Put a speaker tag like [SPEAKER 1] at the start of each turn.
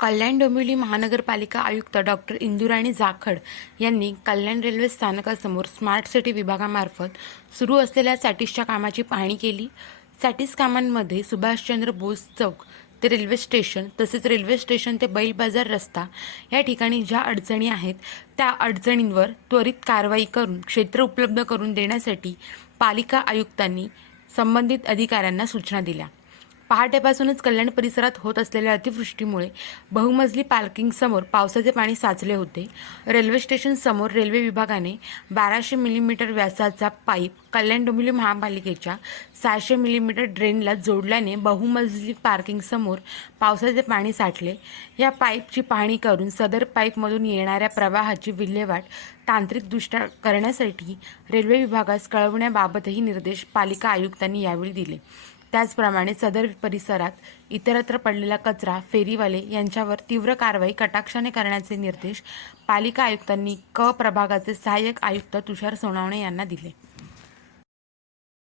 [SPEAKER 1] कल्याण डोंबिवली महानगरपालिका आयुक्त डॉक्टर इंदुराणी जाखड यांनी कल्याण रेल्वे स्थानकासमोर स्मार्ट सिटी विभागामार्फत सुरू असलेल्या सॅटिसच्या कामाची पाहणी केली. सॅटिस कामांमध्ये सुभाषचंद्र बोस चौक ते रेल्वे स्टेशन तसेच रेल्वे स्टेशन ते बैल बाजार रस्ता या ठिकाणी ज्या अडचणी आहेत त्या अडचणींवर त्वरित कारवाई करून क्षेत्र उपलब्ध करून देण्यासाठी पालिका आयुक्तांनी संबंधित अधिकाऱ्यांना सूचना दिल्या. पहाटेपासूनच कल्याण परिसरात होत असलेल्या अतिवृष्टीमुळे बहुमजली पार्किंग समोर पावसाचे पाणी साचले होते. रेल्वे स्टेशन समोर रेल्वे विभागाने बाराशे मिलीमीटर व्यासाचा पाईप कल्याण डोंबिवली महापालिकेच्या सहाशे मिलीमीटर ड्रेनला जोडल्याने बहुमजली पार्किंग समोर पावसाचे पाणी साठले. या पाईपची पाहणी करून सदर पाईपमधून येणाऱ्या प्रवाहाची विल्हेवाट तांत्रिकदृष्ट्या करण्यासाठी रेल्वे विभागास कळवण्याबाबतही निर्देश पालिका आयुक्तांनी यावेळी दिले. त्याचप्रमाणे सदर परिसरात इतरत्र पडलेला कचरा फेरीवाले यांच्यावर तीव्र कारवाई कटाक्षाने करण्याचे निर्देश पालिका आयुक्तांनी क प्रभागाचे सहाय्यक आयुक्त तुषार सोनावणे यांना दिले.